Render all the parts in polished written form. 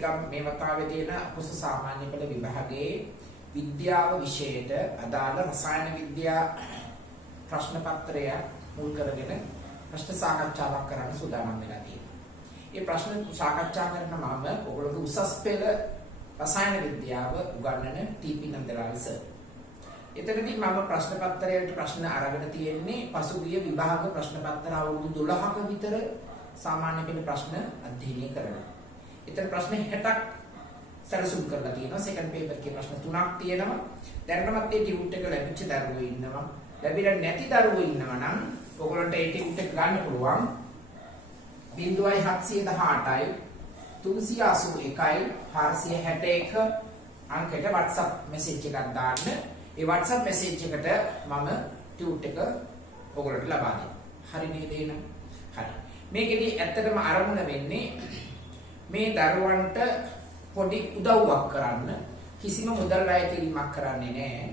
නිකම් මේ වතාවේ තියෙන කුස සාමාන්‍ය පෙළ විභාගයේ විද්‍යාව විෂයට අදාළ රසායන විද්‍යා ප්‍රශ්න පත්‍රය මුල් කරගෙන ප්‍රශ්න සාකච්ඡාවක් කරන්න සූදානම් වෙලා තියෙනවා. මේ ප්‍රශ්න සාකච්ඡා කරන මම ඔයගොල්ලෝගේ උසස් පෙළ රසායන විද්‍යාව උගන්වන ටීපී නන්දලාල් සර්. එතනදී මම ප්‍රශ්න පත්‍රයට ප්‍රශ්න අරගෙන තියෙන්නේ පසුගිය විභාග ප්‍රශ්න පත්‍ර අවුරුදු 12ක විතර සාමාන්‍ය පෙළ ප්‍රශ්න අධ්‍යයනය කරනවා. එතන ප්‍රශ්න 60ක් සැලසුම් කරලා තියෙනවා. සෙකන්ඩ් පේපර් එකේ ප්‍රශ්න 3ක් තියෙනවා. දැනටමත් මේ ටියුට් එක ලැබිච්ච දරුවෝ ඉන්නවා. ලැබිලා නැති දරුවෝ ඉන්නවා නම් ඔයගොල්ලන්ට ඒ ටියුට් එක ගන්න පුළුවන් 0718යි 381යි 461 අංකයට WhatsApp message එකක් දාන්න. ඒ WhatsApp message එකට මම ටියුට් එක ඔයගොල්ලන්ට ලබා දෙනවා. හරි නේද එහෙනම්? හරි. මේකෙදි ඇත්තටම ආරම්භ වෙන්නේ මේ දරුවන්ට පොඩි උදව්වක් කරන්න කිසිම මුදල් වැය කිරීමක් කරන්නේ නැහැ.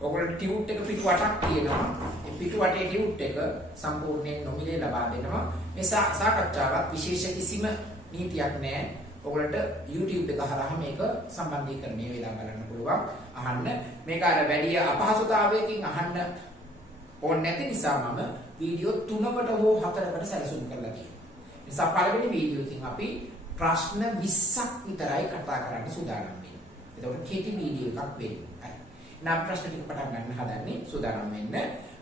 ඔයගොල්ලෝ ටියුට් එක පිටු 8ක් තියෙනවා. ඒ පිටු 8 ටියුට් එක සම්පූර්ණයෙන් නොමිලේ ලබා දෙනවා. මේ සාකච්ඡාවත් විශේෂ කිසිම නීතියක් නැහැ. ඔයගොල්ලන්ට YouTube එක හරහා මේක සම්බන්ධීකරණය වෙලා බලන්න පුළුවන්. අහන්න. මේක අර වැඩි අපහසුතාවයකින් අහන්න ඕනේ නැති නිසා මම වීඩියෝ 3කට හෝ 4කට සැලසුම් කරලා තියෙනවා. නිසා පළවෙනි වීඩියෝ එකකින් අපි ප්‍රශ්න 20ක් විතරයි කතා කරන්න සූදානම් වෙන්නේ. ඒතකොට කෙටි වීඩියෝ එකක් වෙන්නේ. හරි. නම් ප්‍රශ්න ටික පටන් ගන්න හදන්නේ සූදානම් වෙන්න.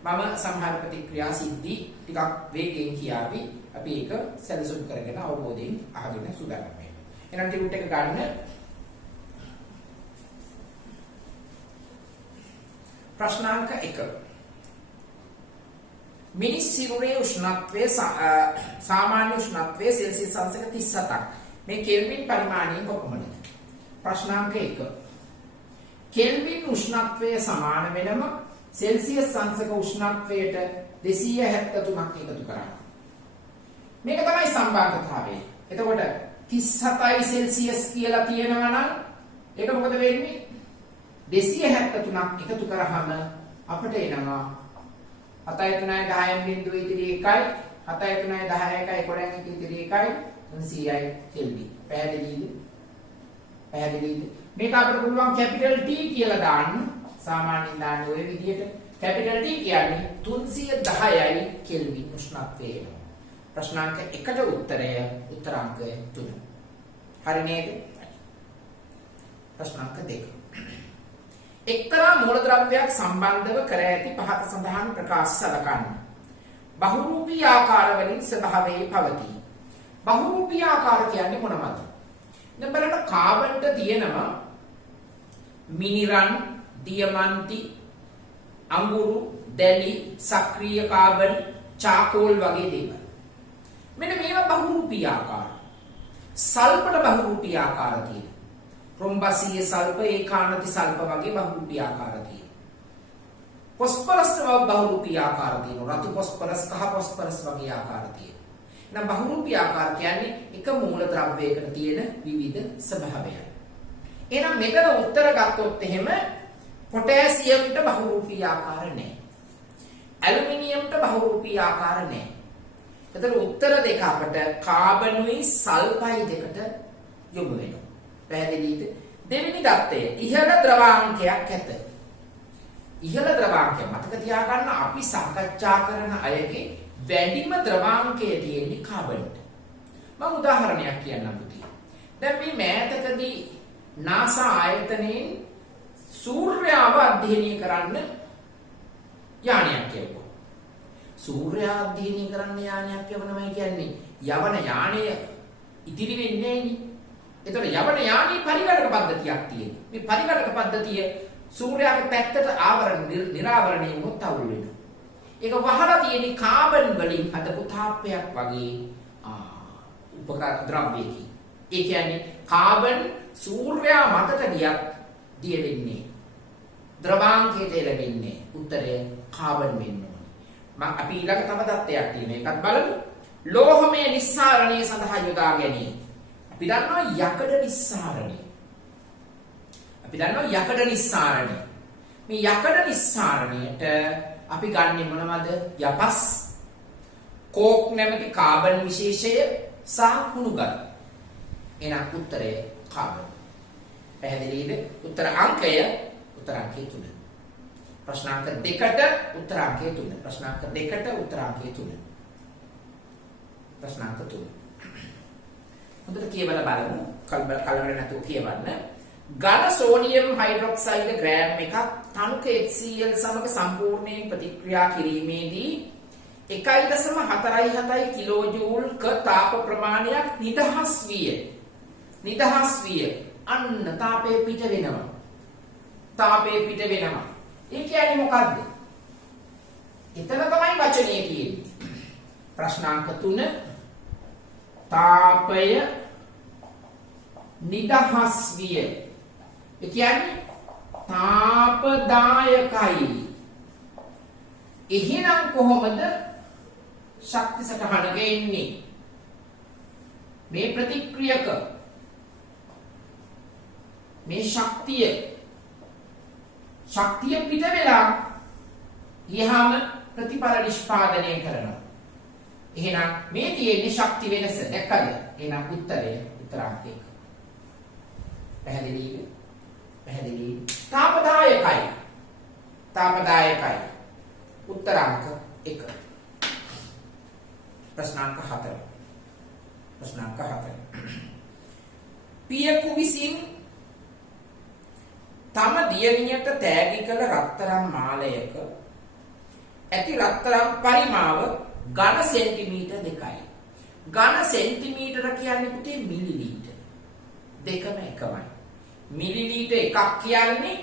මම සමහර ප්‍රතික්‍රියා සිද්ධි ටිකක් වේගයෙන් කියාවි. අපි ඒක සැලසුම් කරගෙන අවබෝධයෙන් අහගෙන සූදානම් වෙන්න. එහෙනම් ටියුට් එක ගන්න. ප්‍රශ්නාංක 1. මිනිස් සිරුරේ උෂ්ණත්වයේ සාමාන්‍ය උෂ්ණත්වයේ සෙල්සියස් අංශක 37ක්. මේ කෙල්වින් පරිමාණයෙන් කොපමණද? ප්‍රශ්නාංක 1. කෙල්වින් උෂ්ණත්වය සමාන වෙනම සෙල්සියස් අංශක උෂ්ණත්වයට 273ක් එකතු කරා. මේක තමයි සම්බන්ධතාවය. එතකොට 37යි සෙල්සියස් කියලා කියනවා නම් ඒක මොකද වෙන්නේ? 273ක් එකතු කරාම අපිට එනවා 7 3 10 බිඳුව ඉදිරි 1යි 7 3 10 1යි 11 ඉදිරි 1යි 300යි කෙල්වින්. පැහැදිලිද? පැහැදිලිද? මේක අපිට පුළුවන් කැපිටල් T කියලා දාන්න. සාමාන්‍යයෙන් දාන්නේ ওই විදිහට. කැපිටල් T කියන්නේ 310යි කෙල්වින් උෂ්ණත්වය එනවා. ප්‍රශ්නාංක 1ට උත්තරය උත්තරාංක 3. හරි නේද? ප්‍රශ්නාංක 2. එක්තරා මූලද්‍රව්‍යයක් සම්බන්ධව කර ඇති පහත සඳහන් ප්‍රකාශ සලකන්න. බහුරූපී ආකාර වලින් ස්වභාවයේ පවතී. බහුරූපී ආකාර කියන්නේ මොනවද? දැන් බලන්න කාබන්ට තියෙනවා මිනිරන්, දියමන්ති, අඟුරු, දැලි, සක්‍රීය කාබන්, චාකෝල් වගේ දේවල්. මෙන්න මේවා බහුරූපී ආකාර. සල්පට බහුරූපී ආකාර තියෙනවා. රොම්බසීය සල්ප, ඒකානති සල්ප වගේ බහුරූපී ආකාර තියෙනවා. ෆොස්ෆරස් බහුරූපී ආකාර තියෙනවා. රතු ෆොස්ෆරස්, කහ ෆොස්ෆරස් වගේ ආකාර තියෙනවා. නම් බහුරූපී ආකාර කියන්නේ එක මූල ද්‍රව්‍යයකට තියෙන විවිධ ස්වභාවයන්. එහෙනම් මෙතන උත්තර ගත්තොත් එහෙම පොටෑසියම්ට බහුරූපී ආකාර නැහැ. ඇලුමිනියම්ට බහුරූපී ආකාර නැහැ. එතන උත්තර දෙක අපට කාබනුයි සල්ෆයි දෙකට යොමු වෙනවා. පැහැදිලිද? දෙවෙනි தත්ත්වය ඉහළ ද්‍රවාංකයක් ඇත. ඉහළ ද්‍රවාංකය මතක තියාගන්න අපි සාකච්ඡා කරන අයගේ වැඩිම ද්‍රවාංකය තියෙන්නේ කාබන්ට. මම උදාහරණයක් කියන්නම් පුතේ. දැන් මේ මෑතකදී NASA ආයතනයෙන් සූර්යාව අධ්‍යයනය කරන්න යානයක් යවුවා. සූර්යා අධ්‍යයනය කරන්න යානයක් යවනවා කියන්නේ යවන යානය ඉදිරි වෙන්නේ නෑනේ. එතකොට යවන යානයේ පරිඝටක පද්ධතියක් තියෙනවා. මේ පරිඝටක පද්ධතිය සූර්යාගේ පැත්තට ආවරණ නිරාවරණය වුණොත් අවුල් වෙනවා. ඒක වහලා තියෙන කාබන් වලින් හදපු තාප්පයක් වගේ උපකාර ද්‍රව්‍යයකින්. ඒ කියන්නේ කාබන් සූර්යා මතට ගියත් දිය වෙන්නේ. ද්‍රවාංකයට එළවෙන්නේ. උත්තරය කාබන් වෙන්න ඕනේ. අපි ඊළඟ තව தත්ත්වයක් තියෙනවා. ඒකත් බලමු. ලෝහමය නිස්සාරණය සඳහා යොදා ගැනීම. අපි දන්නවා යකඩ නිස්සාරණය. මේ යකඩ නිස්සාරණයට අපි ගන්නෙ මොනවද? යපස්, කෝක් නැමැති කාබන් විශේෂය සහ කුණුගල්. එහෙනම් උත්තරය carbon. පැහැදිලිද? උත්තර අංකය 3. ප්‍රශ්නාංක 2ට උත්තර අංකය 3. ප්‍රශ්නාංක 2ට උත්තර අංකය 3. ප්‍රශ්නාංක 3. හොඳට කියවලා බලමු. කලබල නැතුව කියවන්න. ඝන සෝඩියම් හයිඩ්‍රොක්සයිඩ් ග්‍රෑම් එකක් තනුක HCl සමග සම්පූර්ණයෙන් ප්‍රතික්‍රියා කිරීමේදී 1.47 කිලෝජූල් ක තාප ප්‍රමාණයක් නිදහස් විය. අන්න තාපය පිට වෙනවා. ඒ කියන්නේ මොකද්ද? එතන තමයි වචනේ තියෙන්නේ. ප්‍රශ්නාංක 3 තාපය නිදහස් විය. ඒ කියන්නේ තාපදායකයි. එහෙනම් කොහොමද ශක්ති සටහන ගෙන්නේ? මේ ප්‍රතික්‍රියක මේ ශක්තිය පිට වෙලා ගියාම ප්‍රතිඵල නිෂ්පාදනය කරනවා. එහෙනම් මේ තියෙන්නේ ශක්ති වෙනස. දැක්කද? එහෙනම් උත්තරය උත්තරාංක 1. පැහැදිලිද? තාපදායකයි. උත්තරාංක 1. ප්‍රශ්නාංක 4. පියකු විසින් තම දියණියට තෑගි කළ රත්තරන් මාලයක ඇති රත්තරන් පරිමාව ඝන සෙන්ටිමීටර් 2යි. ඝන සෙන්ටිමීටර කියන්නේ පුතේ මිලිලීටර්. දෙකම එකමයි. මිලිලීටර් එකක් කියන්නේ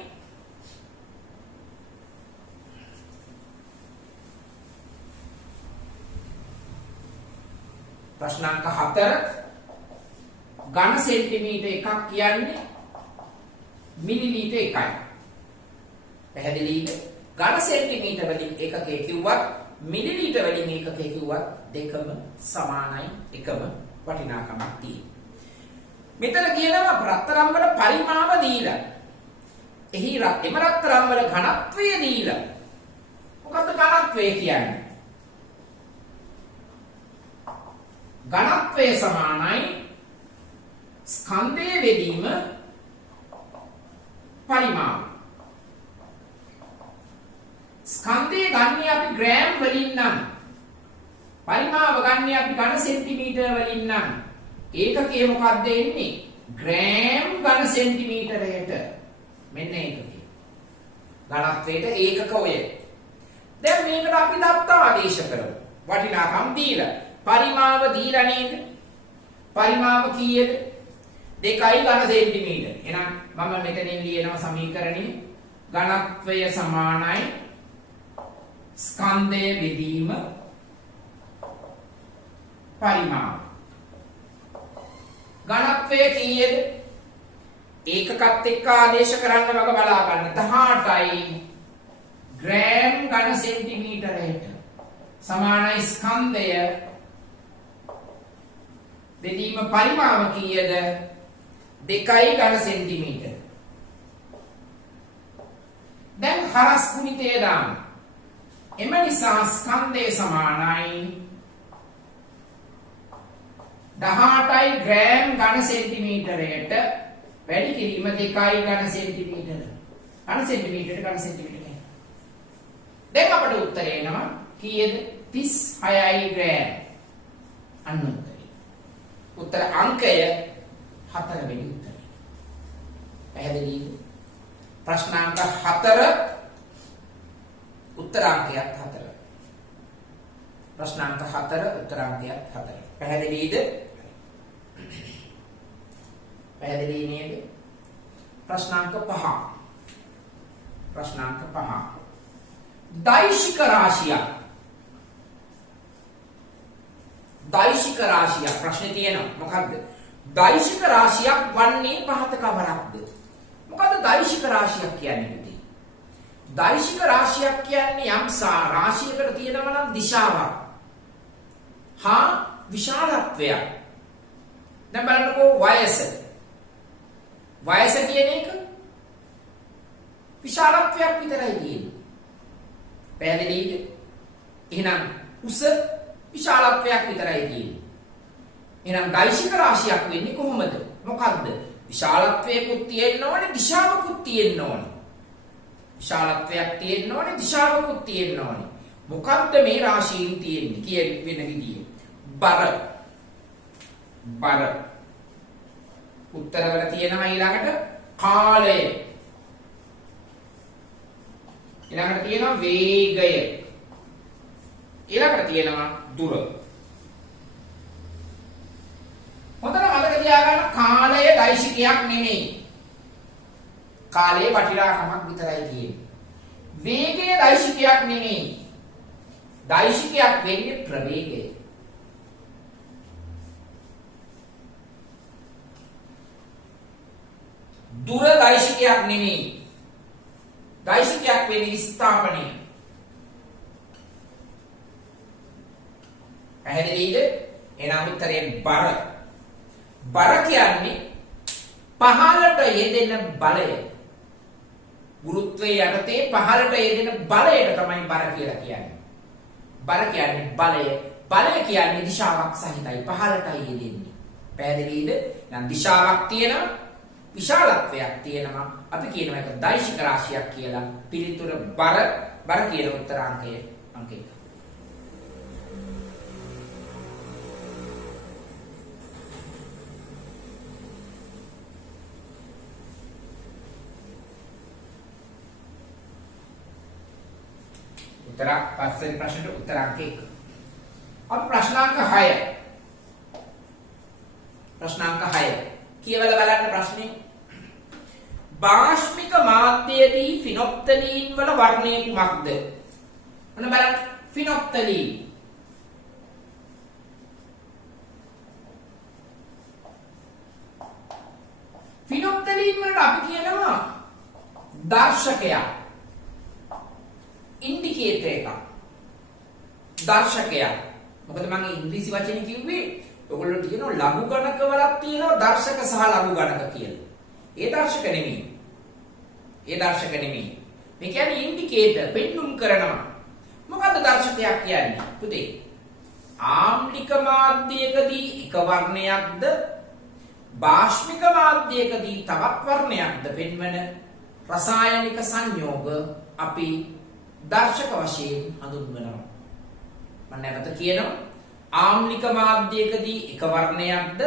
ප්‍රශ්නාංක 4 ඝන සෙන්ටිමීටර් එකක් කියන්නේ මිලිලීටර් 1යි. පැහැදිලිද? ඝන සෙන්ටිමීටර් වලින් ඒකකය කිව්වත් මිලිලීටර් වලින් ඒකකය කිව්වත් දෙකම සමානයි, එකම වටිනාකමක් තියෙනවා. මෙතන කියනවා රත්තරන් වල පරිමාව දීලා. එම රත්තරන් වල ඝනත්වය දීලා. මොකද්ද ඝනත්වය කියන්නේ? ඝනත්වය සමානයි ස්කන්ධයේ බෙදීම පරිමාව. ස්කන්ධය ගන්නේ අපි ග්‍රෑම් වලින් නම් පරිමාව ගන්නේ අපි ඝන සෙන්ටිමීටර වලින් නම් ඒකකයේ මොකක්ද එන්නේ? ග්‍රෑම් ඝන සෙන්ටිමීටරයට. මෙන්න ඒකකය. ඝනත්වයට ඒකක ඔය. දැන් මේකට අපි දත්ත ආදේශ කරමු. වටිනාකම් දීලා පරිමාව දීලා නේද? පරිමාව කීයද? 2යි ඝන සෙන්ටිමීටර. එහෙනම් මම මෙතනින් ලියනවා සමීකරණය ඝනත්වය සමානයි ස්කන්ධයේ බෙදීම පරිමාව. ඝනත්වය කීයද? ඒකකත් එක්ක ආදේශ කරන්න වග බලා ගන්න. 18යි ග්‍රෑම් ඝන සෙන්ටිමීටරයට සමානයි ස්කන්ධය බෙදීම පරිමාව කීයද? 2යි ඝන සෙන්ටිමීටර. දැන් හරස් ගුණිතය දාන්න. එම නිසා ස්කන්ධය සමානයි 18යි ග්‍රෑම් ඝන සෙන්ටිමීටරයට වැඩි කිරීම 2යි ඝන සෙන්ටිමීටර. ඝන සෙන්ටිමීටරට ඝන සෙන්ටිමීටර. දැන් අපට උත්තරය එනවා කීයද? 36යි ග්‍රෑම්. අන්න උත්තරය. උත්තර අංකය 4 වෙනි උත්තරය. පැහැදිලිද? ප්‍රශ්නාංක 4 උත්තරාංකයත් 4. ප්‍රශ්නාංක 4 උත්තරාංකයත් 4. පැහැදිලිද? පැහැදිලි නේද? ප්‍රශ්නාංක 5. ප්‍රශ්නාංක 5. දෛශික රාශියක් ප්‍රශ්නේ තියෙනවා. මොකද්ද? දෛශික රාශියක් වන්නේ පහත කවරක්ද? මොකද්ද දෛශික රාශියක් කියන්නේ? දෛශික රාශියක් කියන්නේ යම් රාශියකට තියෙනවා නම් දිශාවක් හා විශාලත්වයක්. දැන් බලන්නකෝ වයස කියන එක විශාලත්වයක් විතරයි තියෙන්නේ. පැහැදිලිද? එහෙනම් උස විශාලත්වයක් විතරයි තියෙන්නේ. එහෙනම් දෛශික රාශියක් වෙන්නේ කොහොමද? මොකද්ද? විශාලත්වයකුත් තියෙන්න ඕනේ, දිශාවකුත් තියෙන්න ඕනේ. විශාලත්වයක් තියෙන්න ඕනේ, දිශාවකුත් තියෙන්න ඕනේ. මොකද්ද මේ රාශීන් තියෙන්නේ කියන වෙන විදිය? බර. උත්තරවල තියෙනවා ඊළඟට කාලය. ඊළඟට තියෙනවා වේගය. ඊළඟට තියෙනවා දුර. හොඳට මතක තියාගන්න කාලය දෛශිකයක් නෙමෙයි. කාලයේ වටිනාකමක් විතරයි තියෙන්නේ. වේගය දෛශිකයක් නෙමෙයි. දෛශිකයක් වෙන්නේ ප්‍රවේගය. දුර දෛශිකයක් නෙමෙයි. දෛශිකයක් වෙන්නේ ස්ථාපනය. පැහැදිලිද? එහෙනම් උත්තරේ බර. බර කියන්නේ පහළට යෙදෙන බලය. ගුරුත්වයේ යටතේ පහළට යෙදෙන බලයට තමයි බර කියලා කියන්නේ. බර කියන්නේ බලය. බලය කියන්නේ දිශාවක් සහිතයි, පහළටයි යෙදෙන්නේ. පැහැදිලිද? නම් දිශාවක් තියෙනවා, විශාලත්වයක් තියෙනවා. අපි කියනවා ඒක දෛශික රාශියක් කියලා. පිළිතුර බර කියන උත්තರಾಂಕය අංක 1. පස්වෙනි ප්‍රශ්නෙට උත්තರಾಂಕ 1. අපි ප්‍රශ්නාංක 6. ප්‍රශ්නාංක 6. කියවලා බලන්න ප්‍රශ්නේ. බාෂ්මික මාධ්‍යයේදී ෆිනොප්තලීන් වල වර්ණය කුමක්ද? මොන බලන්න ෆිනොප්තලීන්. ෆිනොප්තලීන් වලට අපි කියනවා දර්ශකයක්. ඉන්ඩිකේටර් එක. දර්ශකයක්. මොකද මම ඉංග්‍රීසි වචනේ කිව්වේ ඔයගොල්ලෝ කියනවා ලඝු ගණක වලක් තියෙනවා දර්ශක සහ ලඝු ගණක කියලා. ඒ දර්ශක නෙමෙයි. මේ කියන්නේ ඉන්ඩිකේටර් පෙන්눔 කරනවා. මොකද්ද දර්ශකයක් කියන්නේ? පුතේ. ආම්ලික මාධ්‍යයකදී එක වර්ණයක්ද බාෂ්මික මාධ්‍යයකදී තවත් වර්ණයක්ද පෙන්වන රසායනික සංයෝග අපි දර්ශක වශයෙන් හඳුන්වනවා. මම නැවත කියනවා ආම්ලික මාධ්‍යයකදී එක වර්ණයක්ද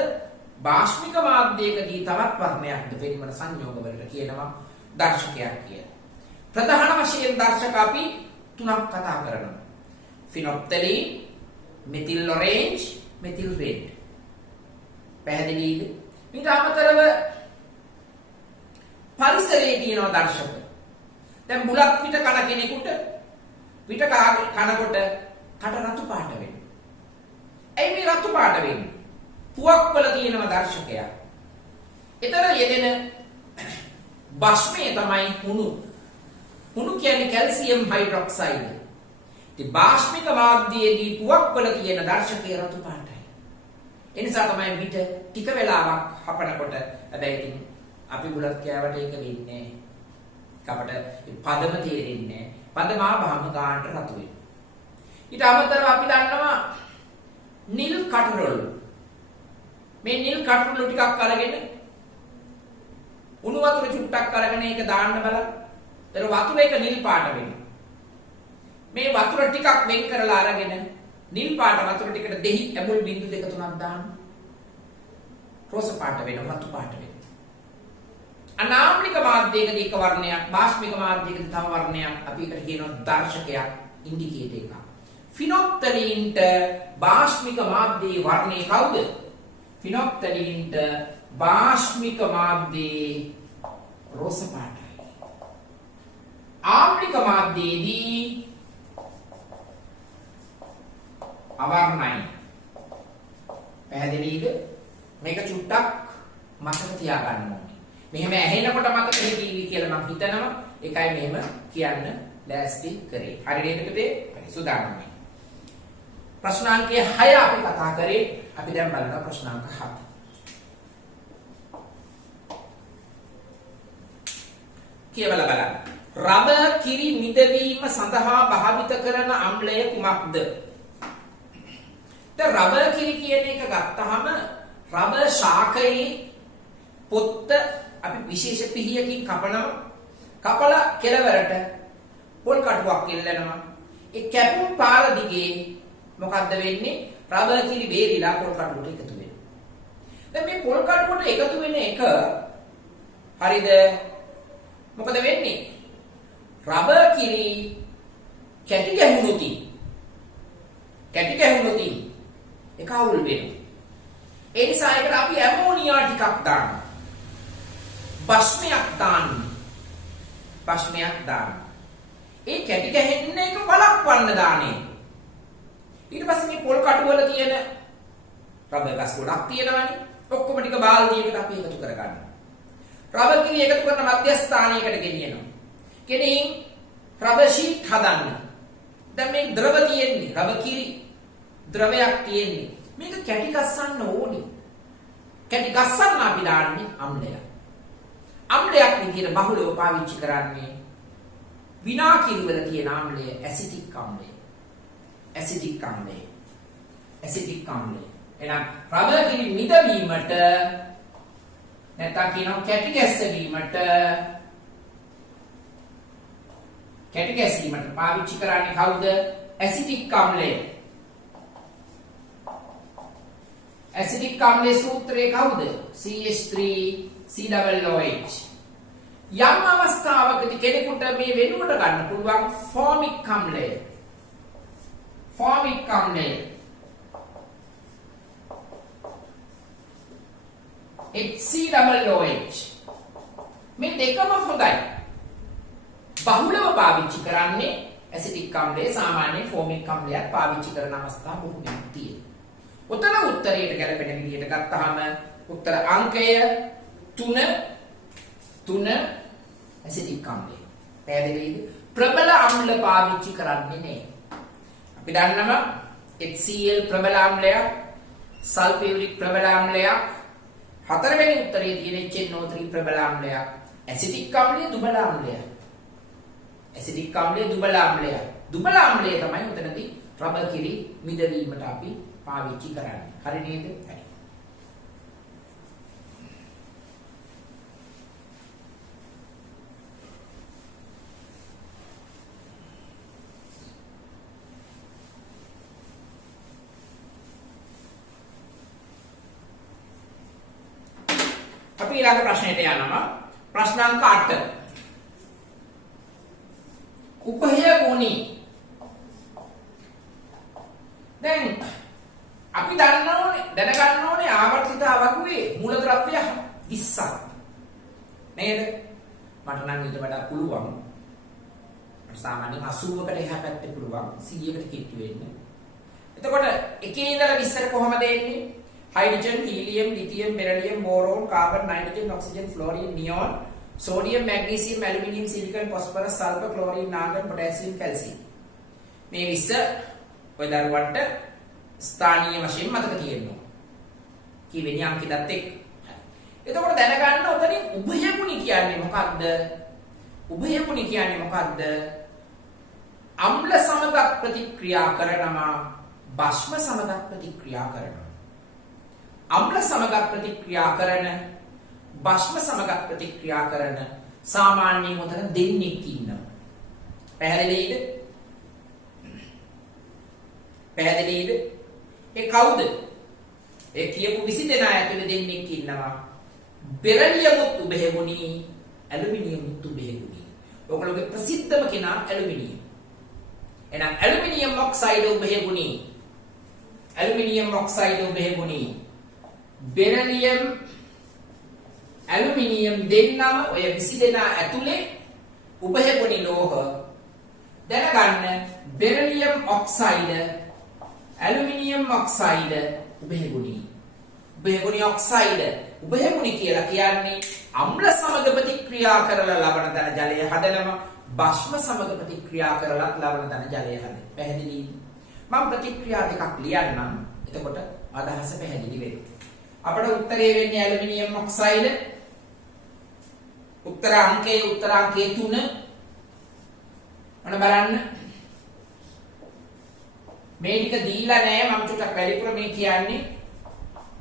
බාෂ්මික මාධ්‍යයකදී තවත් වර්ණයක්ද පෙන්වන සංයෝග වලට කියනවා දර්ශකයක් කියලා. ප්‍රධාන වශයෙන් දර්ශක අපි තුනක් කතා කරනවා. ෆිනොප්තලීන්, මෙතිල් ඔරේන්ජ්, මෙතිල් රෙඩ්. පැහැදිලිද? ඊට අමතරව පරිසරයේ තියෙන දර්ශක. දැන් බුලත් පිට කන කෙනෙකුට පිට කනකොට කට රතු පාට වෙනවා. ඇයි මේ රතු පාට වෙන්නේ? පුවක් වල තියෙන දර්ශකයක්. ඒතර යෙදෙන භස්මය තමයි හුණු. හුණු කියන්නේ කැල්සියම් හයිඩ්‍රොක්සයිඩ්. ඉතින් භාෂ්මික මාධ්‍යයේදී පුවක් වල තියෙන දර්ශකය රතු පාටයි. ඒ නිසා තමයි පිට ටික වෙලාවක් හපනකොට හැබැයි ඉතින් අපි බුලත් කෑවට ඒක වෙන්නේ නැහැ. අපට පදම තේරෙන්නේ නැහැ. පදම ආවම ගානට රතු වෙනවා. ඊට අමතරව අපි දන්නවා නිල් කටුරොළු. මේ නිල් කටුරොළු ටිකක් අරගෙන උණු වතුර චුට්ටක් අරගෙන ඒක දාන්න බලන්න. ඒතර වතුර එක නිල් පාට වෙනවා. මේ වතුර ටිකක් වෙන් කරලා අරගෙන නිල් පාට වතුර ටිකට දෙහි ඇඹුල් බිංදු 2 3ක් දාන්න. රෝස පාට වෙනවා, රතු පාට වෙනවා. අනාම්ලික මාධ්‍යයකදී එක වර්ණයක්, බාෂ්මික මාධ්‍යයකදී තව වර්ණයක් අපි එකට කියනවා දර්ශකයක්, ඉන්ඩිකේටර් එකක්. ෆිනොප්තලීන්ට බාෂ්මික මාධ්‍යයේ වර්ණය කවුද? ෆිනොප්තලීන්ට බාෂ්මික මාධ්‍යයේ රෝස පාටයි. ආම්ලික මාධ්‍යයේදී අවර්ණයි. පැහැදිලිද? මේක චුට්ටක් මතක තියාගන්න ඕනේ. මෙහෙම ඇහෙනකොට මතක හිටිවි කියලා මම හිතනවා. ඒකයි මෙහෙම කියන්න ලෑස්ති කරේ. හරි නේද පුතේ? හරි සුදානම්යි. ප්‍රශ්නාංකය 6 අපි කතා කරේ. අපි දැන් බලනවා ප්‍රශ්නාංක 7. කියවලා බලන්න. රබර් කිරි මිදවීම සඳහා භාවිත කරන අම්ලය කුමක්ද? දැන් රබර් කිරි කියන එක ගත්තාම රබර් ශාකයේ පොත්ත අපි විශේෂ පිහියකින් කපනවා. කපලා කෙලවරට පොල් කටුවක් එල්ලනවා. ඒ කැපුම් පාර දිගේ මොකද්ද වෙන්නේ? රබර් කිරි වේලිලා පොල් කටුවට එකතු වෙනවා. දැන් මේ පොල් කටුවට එකතු වෙන එක හරිද? මොකද වෙන්නේ? රබර් කිරි කැටි ගැහුණොත් ඒක අවුල් වෙනවා. ඒ නිසා ඒකට අපි ඇමෝනියා ටිකක් දානවා. බස්මයක් දාන්න. ඒ කැටි ගැහෙන්න එක වළක්වන්න දාන්නේ. ඊට පස්සේ මේ පොල් කටු වල තියෙන රබර් ගස් ගොඩක් තියෙනවානේ. ඔක්කොම ටික බාල්දියකට අපි එකතු කරගන්නවා. රබර් කිරි එකතු කරන මධ්‍යස්ථානයකට ගෙනියනවා. ගෙනින් රබර් ෂීට් හදන්න. දැන් මේ ද්‍රව තියෙන්නේ රබර් කිරි ද්‍රවයක් තියෙන්නේ. මේක කැටි ගස්සන්න ඕනේ. කැටි ගස්සන්න අපි දාන්නේ අම්ලයක්. අම්ලයක් විදිහට බහුලව පාවිච්චි කරන්නේ විනාකිරි වල තියෙන අම්ලය ඇසිටික් අම්ලය. එහෙනම් රබර් කිරි මිදවීමට නැත්නම් කියනවා කැටි ගැසීමට පාවිච්චි කරන්නේ කවුද? ඇසිටික් අම්ලය. ඇසිටික් අම්ලයේ සූත්‍රය කවුද? CH3COOH. යම් අවස්ථාවකදී කෙනෙකුට මේ වෙනුවට ගන්න පුළුවන් ෆෝමික් අම්ලය. HCOOH. මේ දෙකම හොඳයි. බහුලව පාවිච්චි කරන්නේ ඇසිටික් අම්ලය. සාමාන්‍ය ෆෝමික් අම්ලයක් පාවිච්චි කරන අවස්ථා බොහෝමයක් තියෙනවා. උත්තර උත්තරයට ගැලපෙන විදිහට ගත්තාම උත්තර අංකය 3 ඇසිටික් අම්ලය. පැහැදිලිද? ප්‍රබල අම්ල පාවිච්චි කරන්නේ නැහැ. අපි දන්නවා HCl ප්‍රබල අම්ලයක්, සල්ෆියුරික් ප්‍රබල අම්ලයක්, හතරවෙනි උත්තරයේ තියෙන HNO3 ප්‍රබල අම්ලයක්. ඇසිටික් අම්ලය දුබල අම්ලයක්. දුබල අම්ලය තමයි උතනදී රබර් කිරි මිදවීමට අපි පාවිච්චි කරන්නේ. හරි නේද? හරි. අපි ඊළඟ ප්‍රශ්නෙට යනවා. ප්‍රශ්නාංක 8. උභය ගුණී. දැන් අපි දැනගන්න ඕනේ ආවර්තිත අවකුවේ මූලද්‍රව්‍ය 20ක්. නේද? මට නම් ඊට වඩා පුළුවන්. මට සාමාන්‍යයෙන් 80කට එහා පැත්තේ පුළුවන් 100කට කිට්ටු වෙන්න. එතකොට එකේ ඉඳලා 20ට කොහමද එන්නේ? hydrogen, helium, lithium, beryllium, boron, carbon, nitrogen, oxygen, fluorine, neon, sodium, magnesium, aluminium, silicon, phosphorus, sulfur, chlorine, argon, potassium, calcium. මේ 20 ඔය දරුවන්ට ස්ථානීය වශයෙන් මතක තියෙනවා. කීවෙනි අංකෙදත් එක්ක. එතකොට දැනගන්න උතනින් උභය ගුණි කියන්නේ මොකක්ද? අම්ල සමග ප්‍රතික්‍රියා කරනවා, භස්ම සමග ප්‍රතික්‍රියා කරනවා. අම්ල සමග ප්‍රතික්‍රියා කරන, භස්ම සමග ප්‍රතික්‍රියා කරන සාමාන්‍යයෙන් උතන දෙන්නෙක් ඉන්නවා. පැහැදිලිද? ඒ කවුද? ඒ කියපු 20 දෙනා ඇතුලේ දෙන්නෙක් ඉන්නවා. බෙරිලියමුත් උභයගුණි, ඇලුමිනියමුත් උභයගුණි. ඔයගොල්ලෝගේ ප්‍රසිද්ධම කෙනා ඇලුමිනියම්. එහෙනම් ඇලුමිනියම් ඔක්සයිඩ් උභයගුණි. බෙරිලියම්, ඇලුමිනියම් දෙන්නම ඔය 20 දෙනා ඇතුලේ උභයගුණි ලෝහ. දැනගන්න බෙරිලියම් ඔක්සයිඩ්, ඇලුමිනියම් ඔක්සයිඩ් උභයගුණි. උභයගුණි කියලා කියන්නේ අම්ල සමග ප්‍රතික්‍රියා කරලා ලබන ධන ජලය හදනවා, භස්ම සමග ප්‍රතික්‍රියා කරලා ලබන ධන ජලය හදනවා. පැහැදිලිද? මම ප්‍රතික්‍රියා දෙකක් ලියන්නම්. එතකොට අදහස පැහැදිලි වෙනවා. අපට උත්තරේ වෙන්නේ ඇලුමිනියම් ඔක්සයිඩ්. උත්තර අංකයේ 3. ඔන්න බලන්න. මේ ටික දීලා නැහැ, මම චුට්ටක් වැඩිපුර මේ කියන්නේ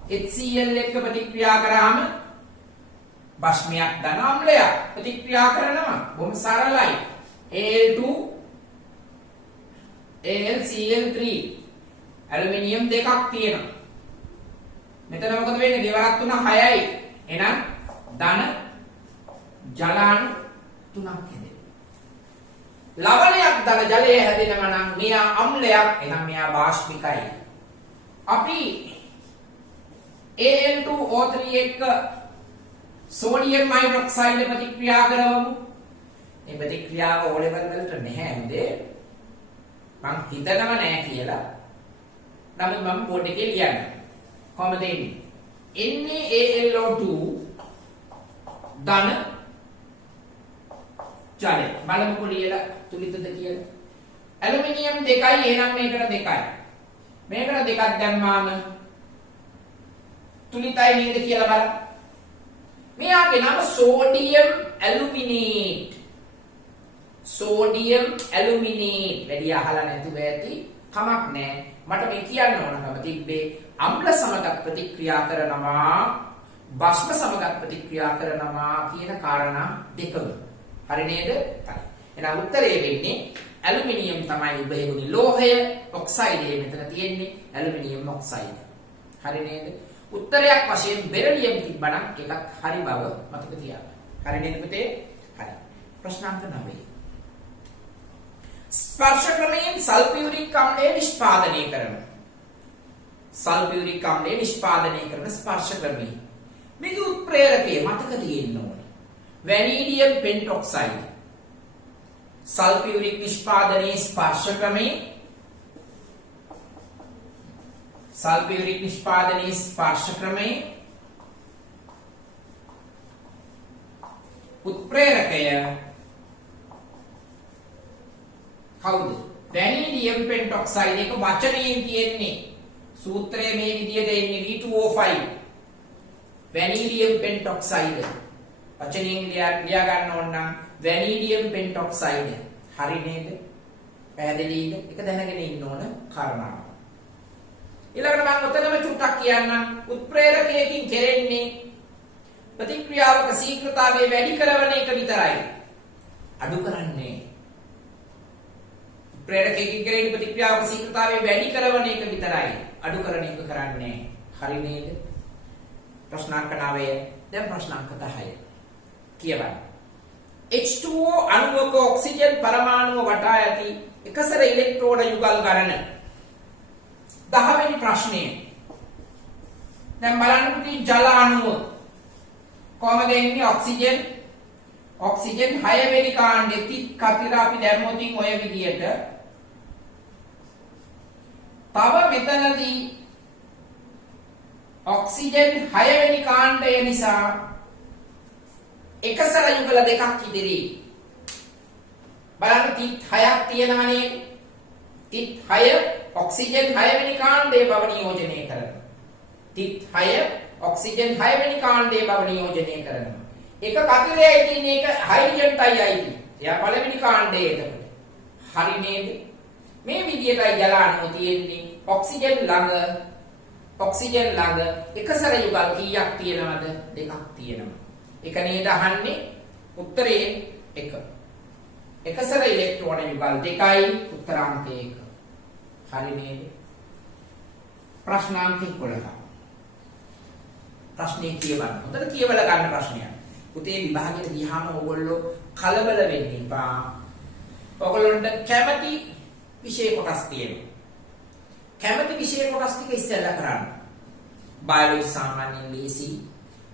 HCl එක්ක ප්‍රතික්‍රියා කරාම භස්මයක් ධන අම්ලයක් ප්‍රතික්‍රියා කරනවා. බොහොම සරලයි. Al2 AlCl3 ඇලුමිනියම් දෙකක් තියෙනවා. මෙතන මොකද වෙන්නේ? දෙවරක් 3 6යි. එහෙනම් ධන ජලාණු 3ක් හැදෙනවා. ලවණයක් ධන ජලය හැදෙනවා නම් මෙයා අම්ලයක්. එහෙනම් මෙයා බාෂ්පිකයි. අපි Al2O3 එක්ක සෝඩියම් හයිඩ්‍රොක්සයිඩ් ප්‍රතික්‍රියා කරවමු. මේ ප්‍රතික්‍රියාව O level වලට නැහැ නේද? මං හිතනව නෑ කියලා. නමුත් මම බෝඩ් එකේ ලියන්න. කොහමද එන්නේ? NaAlO2 ධන ජලය. බලමුකෝ ලියලා තුලිතද කියලා. ඇලුමිනියම් 2යි එහෙනම් මේකට 2යි. මේකට 2ක් දැම්මාම තුලිතයි නේද කියලා බලන්න. මෙයාගේ නම සෝඩියම් ඇලුමිනේට්. සෝඩියම් ඇලුමිනේට්. වැඩි අහලා නැතුව ඇති. කමක් නැහැ. මට මේ කියන්න ඕනකම තිබ්බේ අම්ල සමග ප්‍රතික්‍රියා කරනවා බෂ්ම සමග ප්‍රතික්‍රියා කරනවා කියන කාරණා දෙකම. හරි නේද? හරි. එහෙනම් උත්තරේ වෙන්නේ ඇලුමිනියම් තමයි උභයගුණී ලෝහය. ඔක්සයිඩ් මෙතන තියෙන්නේ ඇලුමිනියම් ඔක්සයිඩ්. හරි නේද? උත්තරයක් වශයෙන් බෙරිලියම් තිබ්බනම් එකක් හරි බව මතක තියාගන්න. හරි නේද පුතේ? හරි. ප්‍රශ්නාංක 9. ස්පර්ශ ක්‍රමයෙන් සල්ෆියුරික් අම්ලය නිෂ්පාදනය කරන. සල්ෆියුරික් අම්ලය නිෂ්පාදනය කරන ස්පර්ශ ක්‍රමය. මේක උත්ප්‍රේරකය මතක තියෙන්න ඕනේ. වැනීඩියම් පෙන්ටොක්සයිඩ්. සල්ෆියුරික් නිෂ්පාදනයේ ස්පර්ශ ක්‍රමය. සල්ෆියුරික් නිෂ්පාදනයේ ස්පර්ශ ක්‍රමය. උත්ප්‍රේරකය කවුද? වැනීඩියම් පෙන්ටොක්සයිඩ් එක වචනයෙන් කියන්නේ සූත්‍රයේ මේ විදිහට එන්නේ V2O5 වැනීඩියම් පෙන්ටොක්සයිඩ් වචනයෙන් ලියා ගන්න ඕන නම් වැනීඩියම් පෙන්ටොක්සයිඩ්. හරි නේද? පැහැදිලිද? ඒක දැනගෙන ඉන්න ඕන කාරණාව. ඊළඟට මම ඔතනම චුට්ටක් කියන්නම්. උත්ප්‍රේරකයකින් කෙරෙන්නේ ප්‍රතික්‍රියාවක ශීඝ්‍රතාවය වැඩි කරන එක විතරයි. අඩු කරන්නේ. උත්ප්‍රේරකයකින් කෙරෙන ප්‍රතික්‍රියාවක ශීඝ්‍රතාවය වැඩි කරන එක විතරයි. අඩු කරන එක කරන්නේ. හරි නේද? ප්‍රශ්නාංක 9. දැන් ප්‍රශ්නාංක 10. කියවන්න. H2O අණුවක ඔක්සිජන් පරමාණුව වටා ඇති එකසර ඉලෙක්ට්‍රෝන යුගල් ගණන. 10 වෙනි ප්‍රශ්නය. දැන් බලන්න පුතේ ජල අණුව කොහමද එන්නේ? ඔක්සිජන් 6 වෙනි කාණ්ඩෙ තිත් කතිර අපි දැම්මොතින් ඔය විදියට. තව මෙතනදී ඔක්සිජන් 6 වෙනි කාණ්ඩය නිසා එකසර යුගල දෙකක් ඉදිරි. බලන්න තිත් 6ක් තියෙනවනේ. තිත් 6 ඔක්සිජන් 6 වෙනි කාණ්ඩයේ බව නියෝජනය කරනවා. තිත් 6 ඔක්සිජන් 6 වෙනි කාණ්ඩයේ බව නියෝජනය කරනවා. එක කතිරයයි තියෙන එක හයිඩ්‍රජන්ටයි අයිති. එයා පළවෙනි කාණ්ඩයේ එතකොට. හරි නේද? මේ විදියටයි ජල අණුව තියෙන්නේ. ඔක්සිජන් ළඟ එකසර යුගල් කීයක් තියෙනවද? දෙකක් තියෙනවා. එක නේද අහන්නේ? උත්තරේ 1. එකසර ඉලෙක්ට්‍රෝන යුගල් 2යි උත්තරාංකය 1. හරි නේද? ප්‍රශ්නාංක 11. ප්‍රශ්නේ කියවන්න. හොඳට කියවලා ගන්න ප්‍රශ්නයක්. පුතේ විභාගෙට ගියාම ඕගොල්ලෝ කලබල වෙන්න එපා. ඕගොල්ලන්ට කැමති විෂය කොටස් තියෙනවා. කැමති විෂය කොටස් ටික ඉස්සෙල්ලා කරන්න. බයොලොජි සාමාන්‍යයෙන් ලේසි,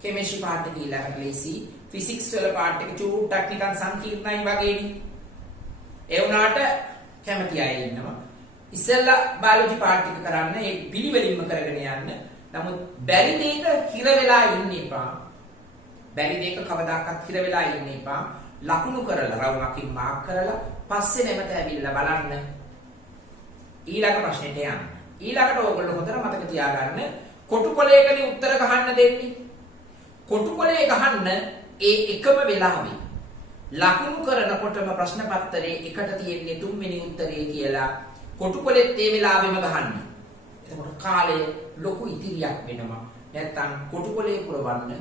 කෙමිස්ට්‍රි පාර්ට් එක ඊළඟට ලේසි, ෆිසික්ස් වල පාර්ට් එක චූට්ටක් නිකන් සංකීර්ණයි වගේනේ. ඒ වුණාට කැමති අය ඉන්නවා. ඉස්සෙල්ලා බයොලොජි පාර්ට් එක කරන්න, ඒ පිළිවෙලින්ම කරගෙන යන්න. නමුත් බැරි දෙයක හිර වෙලා ඉන්න එපා. බැරි දෙයක කවදාකවත් හිර වෙලා ඉන්න එපා. ලකුණු කරලා රවුමකින් මාක් කරලා පස්සේ නැවත ඇවිල්ලා බලන්න. ඊළඟ ප්‍රශ්නෙට යන්න. ඊළඟට ඕගොල්ලෝ හොඳට මතක තියාගන්න කොටු කොලයකදී උත්තර ගහන්න දෙන්නේ. කොටු කොලේ ගහන්න ඒ එකම වෙලාවෙ ලකුණු කරනකොටම ප්‍රශ්න පත්‍රයේ එකට තියෙන්නේ 3 වෙනි උත්තරේ කියලා කොටු කොලෙත් ඒ වෙලාවෙම ගහන්න. එතකොට කාලය ලොකු ඉතිරියක් වෙනවා. නැත්තම් කොටු කොලේ පුරවන්න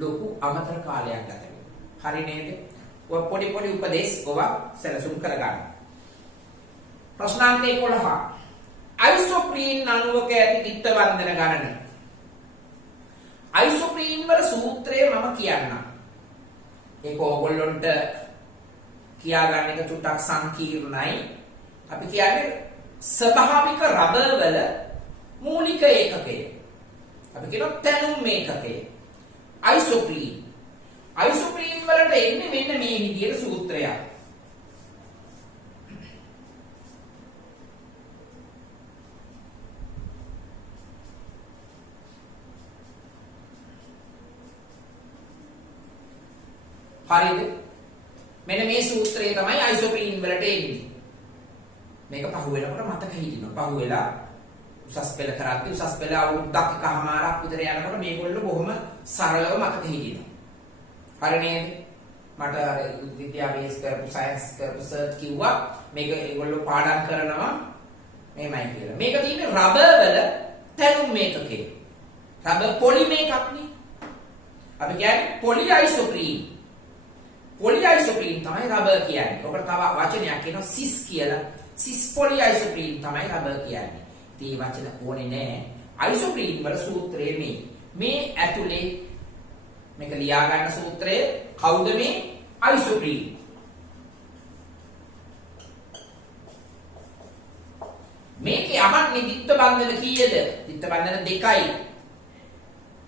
ලොකු අමතර කාලයක් ගත වෙනවා. හරි නේද? ඔය පොඩි පොඩි උපදේශ ඔවා සැලසුම් කරගන්න. ප්‍රශ්නාංක 11. අයිසෝප්‍රීන් අණුවක ඇති තිත්ත බන්ධන ගණන. අයිසෝප්‍රීන් වල සූත්‍රය මම කියන්නම්. ඒක ඕගොල්ලොන්ට කියා ගන්න එක චුට්ටක් සංකීර්ණයි. අපි කියන්නේ ස්වභාවික රබර් වල මූලික ඒකකය. අපි කියනවා තැනුම් ඒකකය. අයිසෝප්‍රීන්. අයිසෝප්‍රීන් වලට එන්නේ මෙන්න මේ විදිහේ සූත්‍රයක්. හරිද? මෙන්න මේ සූත්‍රය තමයි අයිසෝප්‍රීන් වලට එන්නේ. මේක පහු වෙනකොට මතක හිටිනවා. පහු වෙලා උසස් පෙළ කරද්දී උසස් පෙළ අවුරුද්දක් එකමාරක් විතර යනකොට මේගොල්ලෝ බොහොම සරලව මතක හිටිනවා. හරි නේද? මට විද්‍යාවේ කරපු සයන්ස් කරපු සර් කිව්වා මේක ඒගොල්ලෝ පාඩම් කරනවා මේමයි කියලා. මේක තියෙන්නේ රබර් වල තැනුම් මේකකේ. රබර් පොලිමර් එකක් නේ. අපි කියන්නේ පොලි අයිසෝප්‍රීන්. පොලි අයිසෝප්‍රීන් තමයි රබර් කියන්නේ. ඔකට තව වචනයක් කියනවා සිස් කියලා. සිස් පොලි අයිසෝප්‍රීන් තමයි රබර් කියන්නේ. ඉතින් මේ වචන ඕනේ නැහැ. අයිසෝප්‍රීන් වල සූත්‍රය මේ ඇතුලේ මේක ලියා ගන්න සූත්‍රය කවුද මේ අයිසෝප්‍රීන්? මේකේ අහන්නේ දිත්ත බන්ධන කීයද? දිත්ත බන්ධන 2යි.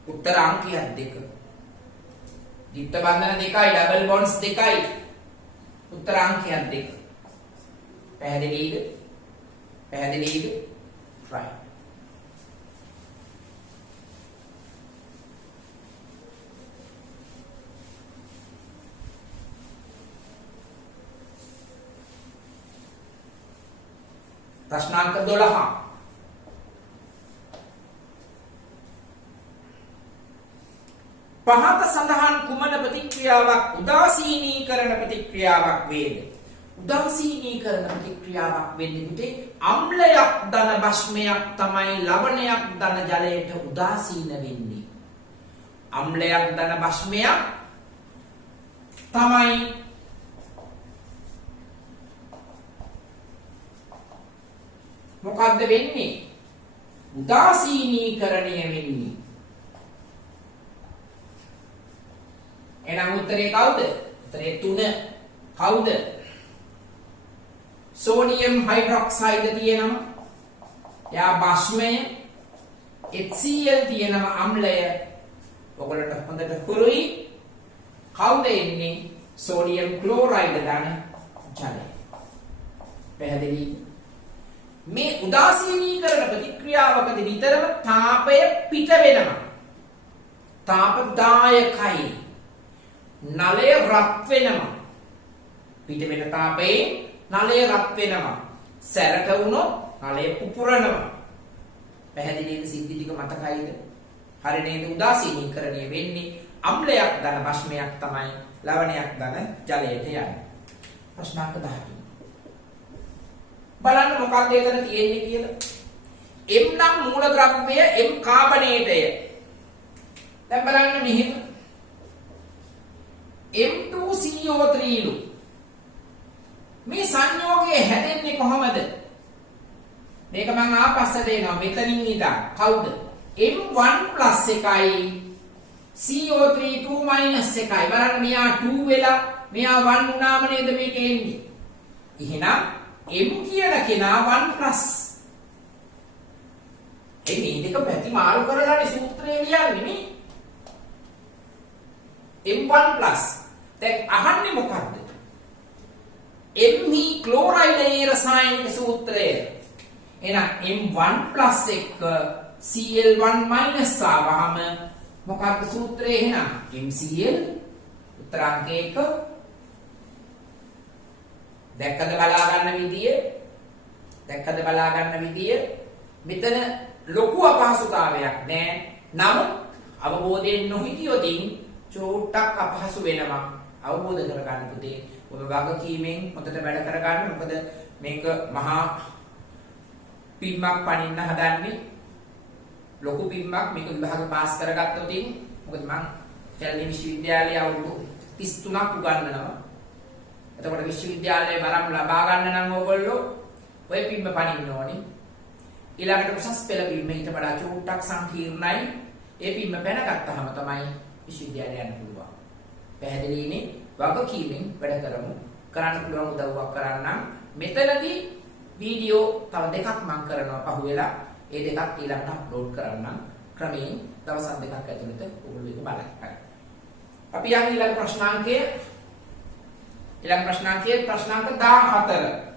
උත්තර අංකයක් 2. දිත්ත බන්ධන 2යි, ඩබල් බොන්ඩ්ස් 2යි. උත්තර අංකයක් 2. පැහැදිලිද? පැහැදිලිද? right. ප්‍රශ්නාංක 12. පහත සඳහන් කුමන ප්‍රතික්‍රියාවක් උදාසීනීකරණ ප්‍රතික්‍රියාවක් වේද? උදාසීනීකරණ ප්‍රතික්‍රියාවක් වෙන්නේ පුතේ අම්ලයක් ධන භස්මයක් තමයි ලවණයක් ධන ජලයට උදාසීන වෙන්නේ. අම්ලයක් ධන භස්මයක් තමයි මොකද්ද වෙන්නේ? උදාසීනීකරණය වෙන්නේ. එහෙනම් උත්තරේ කවුද? උත්තරේ 3. කවුද? සෝඩියම් හයිඩ්‍රොක්සයිඩ් තියෙනවා. යා භස්මය. HCl තියෙනවා අම්ලය. ඔයගොල්ලන්ට හොඳට හුරුයි. කවුද එන්නේ? සෝඩියම් ක්ලෝරයිඩ් ධන ජලය. පැහැදිලි? මේ උදාසීනීකරණ ප්‍රතික්‍රියාවකදී විතරම තාපය පිට වෙනවා. තාපදායකයි. නලය රත් වෙනවා. පිට වෙන තාපයේ නලය රත් වෙනවා. සැරට වුණොත් නලය පුපුරනවා. පැහැදිලිද? සිද්ධි ටික මතකයිද? හරි නේද? උදාසීනීකරණය වෙන්නේ අම්ලයක් ධන භස්මයක් තමයි ලවණයක් ධන ජලයට යන්නේ. ප්‍රශ්නාංක 13. බලන්න මොකක්ද එතන තියෙන්නේ කියලා. M නම් මූලද්‍රව්‍යය M කාබනේටය. දැන් බලන්න මෙහෙම M2CO3 ලු. මේ සංයෝගය හැදෙන්නේ කොහොමද? මේක මම ආපස්සට එනවා මෙතනින් ඉඳන්. කවුද? M1+ එකයි CO3 2- එකයි. බලන්න මෙයා 2 වෙලා මෙයා 1 වුණාම නේද මේක එන්නේ. එහෙනම් M කියන කෙනා 1+. මේ දෙක පැති මාරු කරලානේ සූත්‍රය ලියන්නේ මේ. M1+. දැන් අහන්නේ මොකද්ද? Me ක්ලෝරයිඩයේ රසායනික සූත්‍රය. එහෙනම් M1+ එක්ක Cl1- ආවහම මොකක්ද සූත්‍රය එහෙනම්? MCl උත්තරාංක 1. දැක්කද බලා ගන්න විදිය? දැක්කද බලා ගන්න විදිය? මෙතන ලොකු අපහසුතාවයක් නෑ. නමුත් අවබෝධයෙන් නොහිටියොතින් චෝට්ටක් අපහසු වෙනවා. අවබෝධ කරගන්න පුතේ. ඔබ වගකීමෙන් හොඳට වැඩ කරගන්න. මොකද මේක මහා පින්මක් පනින්න හදන්නේ. ලොකු පින්මක් මේක විභාගෙ පාස් කරගත්තොතින් මොකද මං කැලණි විශ්වවිද්‍යාලයේ අවුරුදු 33ක් උගන්වනවා. එතකොට විශ්වවිද්‍යාලයේ වරම් ලබා ගන්න නම් ඕගොල්ලෝ ඔය පිම්ම පනින්න ඕනි. ඊළඟට උසස් පෙළ පිම්ම ඊට වඩා චූට්ටක් සංකීර්ණයි. ඒ පිම්ම පැනගත්තාම තමයි විශ්වවිද්‍යාලය යන්න පුළුවන්. පැහැදිලිනේ? වගකීමෙන් වැඩ කරමු. කරන්න පුළුවන් උදව්වක් කරන්නම්. මෙතනදී වීඩියෝ තව දෙකක් මම කරනවා පහුවෙලා. ඒ දෙකක් ඊළඟට අප්ලෝඩ් කරන්නම්. ක්‍රමයෙන් දවස් දෙකක් ඇතුළත ඔයගොල්ලෝ ඒක බලන්න. අපි යන්නේ ඊළඟ ප්‍රශ්නාංකයේ ප්‍රශ්නාංක 14.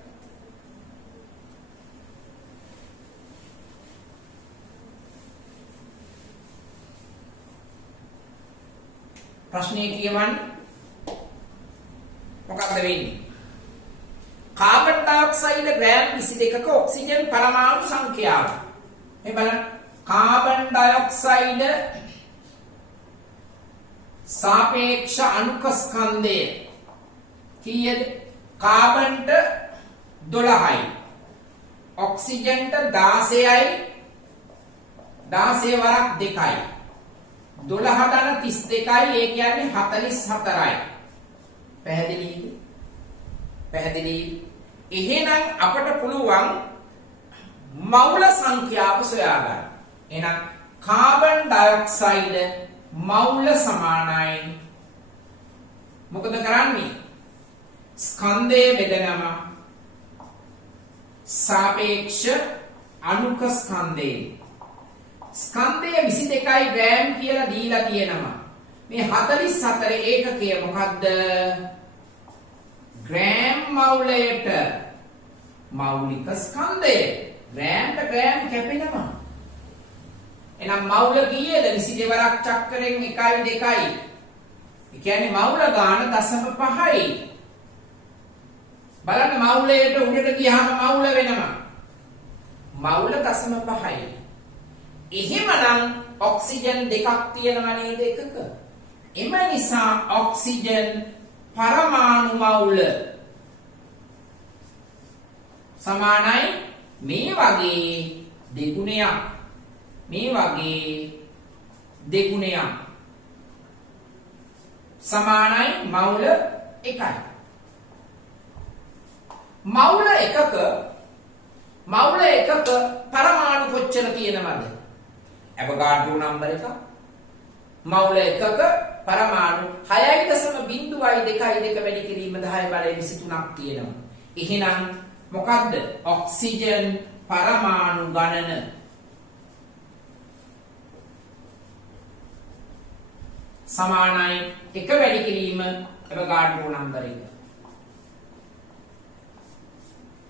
ප්‍රශ්නේ කියවන්න මොකක්ද වෙන්නේ? කාබන් ඩයොක්සයිඩ් ග්‍රෑම් 22ක ඔක්සිජන් පරමාණු සංඛ්‍යාව. මේ බලන්න. කාබන් ඩයොක්සයිඩ් සාපේක්ෂ අණුක ස්කන්ධය කීයද? කාබන්ට 12යි. ඔක්සිජන්ට 16යි. 16 වරක් 2යි. 12 ධන 32යි. ඒ කියන්නේ 44යි. පැහැදිලි? එහෙනම් අපට පුළුවන් මවුල සංඛ්‍යාව සොයාගන්න. එහෙනම් කාබන් ඩයොක්සයිඩ් මවුල සමානයි. මොකද කරන්නේ? ස්කන්ධයේ බෙදනම සාපේක්ෂ අණුක ස්කන්ධේ. ස්කන්ධය 22යි ග්‍රෑම් කියලා දීලා තියෙනවා. මේ 44 ඒකකය මොකද්ද? ග්‍රෑම් මවුලයට මෞලික ස්කන්ධය. ග්‍රෑම්ට ග්‍රෑම් කැපෙනවා. එහෙනම් මවුල කීයද? 22 වරක් චක්‍රයෙන් 1යි 2යි. ඒ කියන්නේ මවුල ගාන 0.5යි. බලන්න මවුලයට උඩට ගියාම මවුල වෙනවා. මවුල 0.5යි. එහෙමනම් ඔක්සිජන් දෙකක් තියෙනවා නේද එකක? එම නිසා ඔක්සිජන් පරමාණු මවුල සමානයි මේ වගේ දෙගුණයක්. සමානයි මවුල 1යි. මවුල එකක පරමාණු කොච්චර තියෙනවද? ඇවෝගාඩ්‍රෝ නම්බර එක. මවුල එකක පරමාණු 6.02 වැඩි කිරීම 10 බලය 23ක් තියෙනවා. එහෙනම් මොකද්ද? ඔක්සිජන් පරමාණු ගණන සමානයි 1 වැඩි කිරීම ඇවෝගාඩ්‍රෝ නම්බර එක.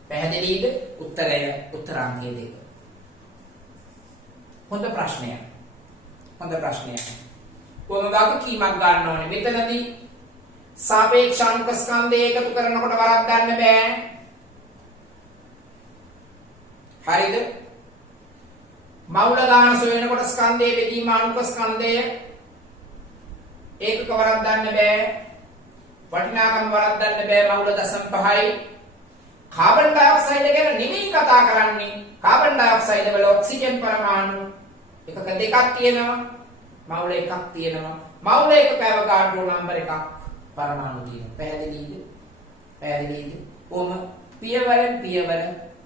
පැහැදිලිද? උත්තරාංකය 2. හොඳ ප්‍රශ්නයක්. කොහොමද වගකීමක් ගන්න ඕනේ? මෙතනදී සාපේක්ෂ අණුක ස්කන්ධය එකතු කරනකොට වරද්දන්න බෑ. හරිද? මවුල ගාන සොයනකොට ස්කන්ධයේ බෙදීම අණුක ස්කන්ධය ඒකක වරද්දන්න බෑ. වටිනාකම වරද්දන්න බෑ. මවුල 0.5යි. කාබන් ඩයොක්සයිඩ් ගැන නෙමෙයි කතා කරන්නේ. කාබන් ඩයොක්සයිඩ් වල ඔක්සිජන් පරමාණු එකක දෙකක් තියෙනවා. මවුල එකක් තියෙනවා. මවුල එකක ඇවෝගාඩ්‍රෝ නම්බර එකක් පරමාණු තියෙනවා. පැහැදිලිද? කොහොම පියවරෙන් පියවර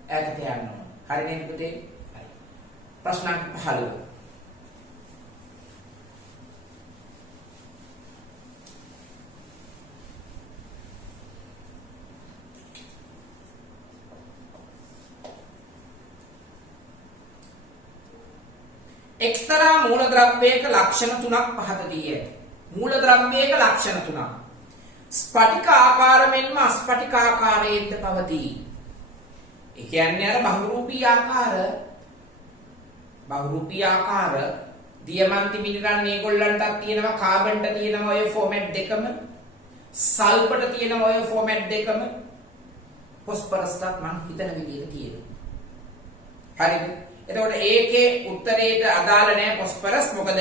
ඈතට යන්න ඕන. හරි නේද පුතේ? හරි. ප්‍රශ්නාංක 15. එක්තරා මූලද්‍රව්‍යයක ලක්ෂණ තුනක් පහත දී ඇත. මූලද්‍රව්‍යයක ලක්ෂණ තුනක් ස්පටික ආකාර මෙන්ම අස්පටික ආකාරයෙන්ද පවතී. ඒ කියන්නේ අර බහුරූපී ආකාර දියමන්ති මිනිරන් මේගොල්ලන්ටත් තියෙනවා, කාබන්ට තියෙනවා ඔය ෆෝමැට් දෙකම, සල්ෆර්ට තියෙනවා ඔය ෆෝමැට් දෙකම, ෆොස්ෆරස්ටත් මං හිතන විදිහට තියෙනවා. හරිද? එතකොට ඒකේ උත්තරේට අදාළ නැහැ ෆොස්ෆරස්. මොකද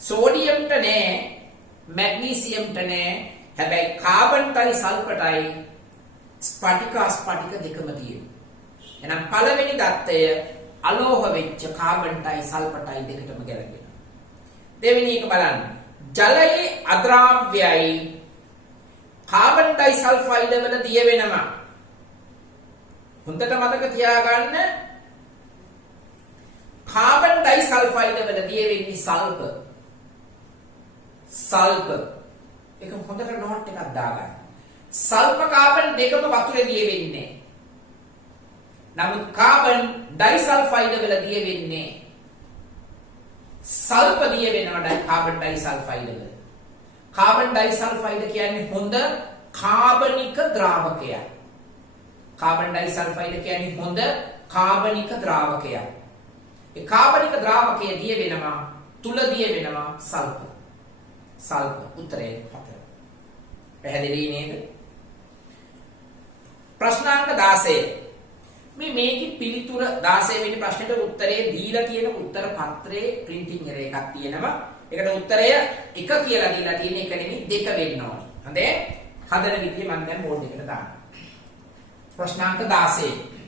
සෝඩියම්ට නැහැ, මැග්නීසියම්ට නැහැ. හැබැයි කාබන්ටයි සල්ෆර්ටයි ස්පටික අස්පටික දෙකම තියෙනවා. එහෙනම් පළවෙනි தත්ත්වය අලෝහ වෙච්ච කාබන්ටයි සල්ෆර්ටයි දෙකටම ගැලපෙනවා. දෙවෙනි එක බලන්න. ජලයේ අද්‍රාව්‍යයි කාබන් ඩයිසල්ෆයිඩ් වල දිය වෙනවා. හොඳට මතක තියාගන්න කාබන් ඩයිසල්ෆයිඩ් වල දිය වෙන්නේ සල්ෆර්. සල්ෆර්. ඒක හොඳට නෝට් එකක් දාගන්න. සල්ෆර් කාබන් දෙකම වතුරේ දිය වෙන්නේ. නමුත් කාබන් ඩයිසල්ෆයිඩ් වල දිය වෙන්නේ සල්ෆර් දිය වෙනවා කාබන් ඩයිසල්ෆයිඩ් වල. කාබන් ඩයිසල්ෆයිඩ් කියන්නේ හොඳ කාබනික ද්‍රාවකයක්. කාබන් ඩයිසල්ෆයිඩ් කියන්නේ හොඳ කාබනික ද්‍රාවකයක්. ඒ කාබනික ද්‍රාවකයේ දිය වෙනවා තුල දිය වෙනවා සල්ෆර්. සල්ෆර් උත්තරේ 4. පැහැදිලි නේද? ප්‍රශ්නාංක 16. මේකේ පිළිතුර 16 වෙනි ප්‍රශ්නෙට උත්තරේ දීලා තියෙන උත්තර පත්‍රයේ printing error එකක් තියෙනවා. ඒකට උත්තරය 1 කියලා දීලා තියෙන එක නෙමෙයි 2 වෙන්න ඕනේ. හරිද? හදන විදිය මම දැන් බෝඩ් එකට දානවා. ප්‍රශ්නාංක 16.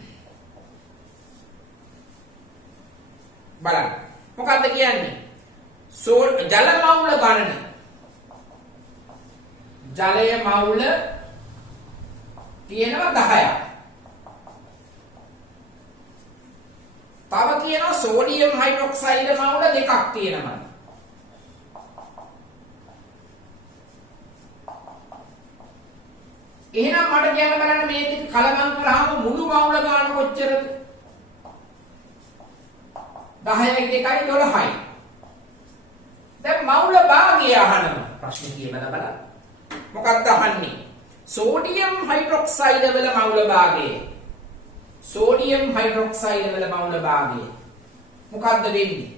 බලන්න. මොකක්ද කියන්නේ? ජල මවුල ගණන. ජලය මවුල තියෙනවා 10ක්. තව කියනවා සෝඩියම් හයිඩ්‍රොක්සයිඩ් මවුල 2ක් තියෙනවා. එහෙනම් මට කියන්න බලන්න මේ දෙක කලගම් කරාම මුළු මවුල ගාන කොච්චරද? 10යි 2යි 12යි. දැන් මවුල භාගය අහනවා. ප්‍රශ්නේ කියවලා බලන්න. මොකක්ද අහන්නේ? සෝඩියම් හයිඩ්‍රොක්සයිඩ් වල මවුල භාගය. සෝඩියම් හයිඩ්‍රොක්සයිඩ් වල මවුල භාගය. මොකක්ද වෙන්නේ?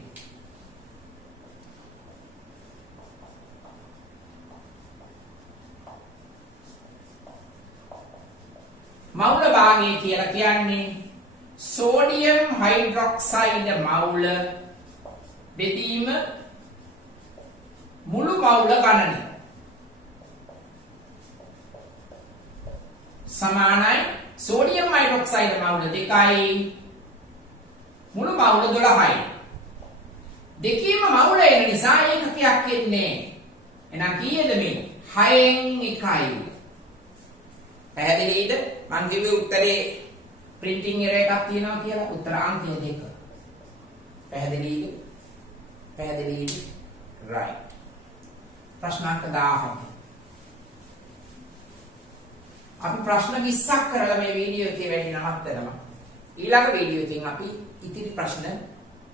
මවුල භාගය කියලා කියන්නේ සෝඩියම් හයිඩ්‍රොක්සයිඩ් මවුල බෙදීම මුළු මවුල ගණන සමානයි සෝඩියම් හයිඩ්‍රොක්සයිඩ් මවුල 2යි මුළු මවුල 12යි. දෙකීම මවුල එන නිසා ඒකකයක් එන්නේ. එහෙනම් කීයද මේ? 6න් 1යි. පැහැදිලිද? මං කිව්වේ උත්තරේ printing error එකක් තියෙනවා කියලා. උත්තර අංකය 2. පැහැදිලිද? පැහැදිලිද? right. ප්‍රශ්නාංක 17. අපි ප්‍රශ්න 20ක් කරලා මේ වීඩියෝ එකේ වැඩි නවත්තනවා. ඊළඟ වීඩියෝ එකෙන් අපි ඉතිරි ප්‍රශ්න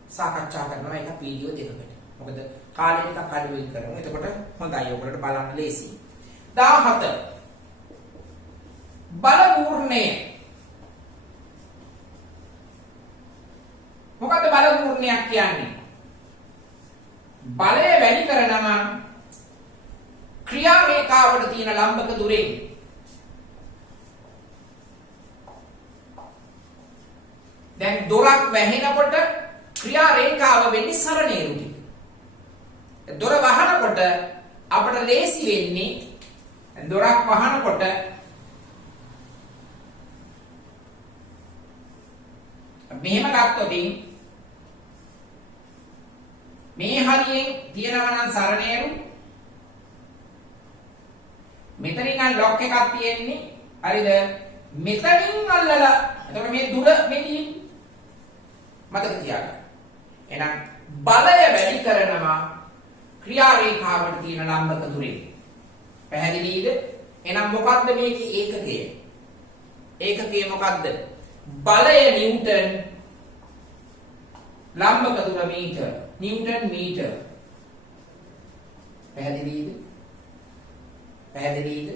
සාකච්ඡා කරනවා. ඒක වීඩියෝ දෙකකට. මොකද කාලය ටිකක් අඩු වෙන කරමු. එතකොට හොඳයි. ඔයගොල්ලන්ට බලන්න ලේසියි. 17 බලපූර්ණය. මොකද්ද බලපූර්ණයක් කියන්නේ? බලය වැඩි කරනවා ක්‍රියා රේඛාවට තියෙන ලම්බක දුරෙන්. දැන් දොරක් වැහෙනකොට ක්‍රියා රේඛාව වෙන්නේ සරණේරු ටික. දොර වහනකොට අපට ලේසි වෙන්නේ දොරක් වහනකොට මෙහෙම ගත්තොත් මේ හරියෙන් තියනවා නම් සරණේරු මෙතනින් අර ලොක් එකක් තියෙන්නේ හරිද? මෙතනින් අල්ලලා එතකොට මේ දුර මෙදී මතක තියාගන්න. එහෙනම් බලය වැඩි කරනවා ක්‍රියා රේඛාවට තියෙන ලම්බක දුරේ. පැහැදිලිද? එහෙනම් මොකද්ද මේකේ ඒකකය? ඒකකය මොකද්ද? බලය නිව්ටන්, ලම්බක දුර මීටර. නිව්ටන් මීටර. පැහැදිලිද? පැහැදිලිද?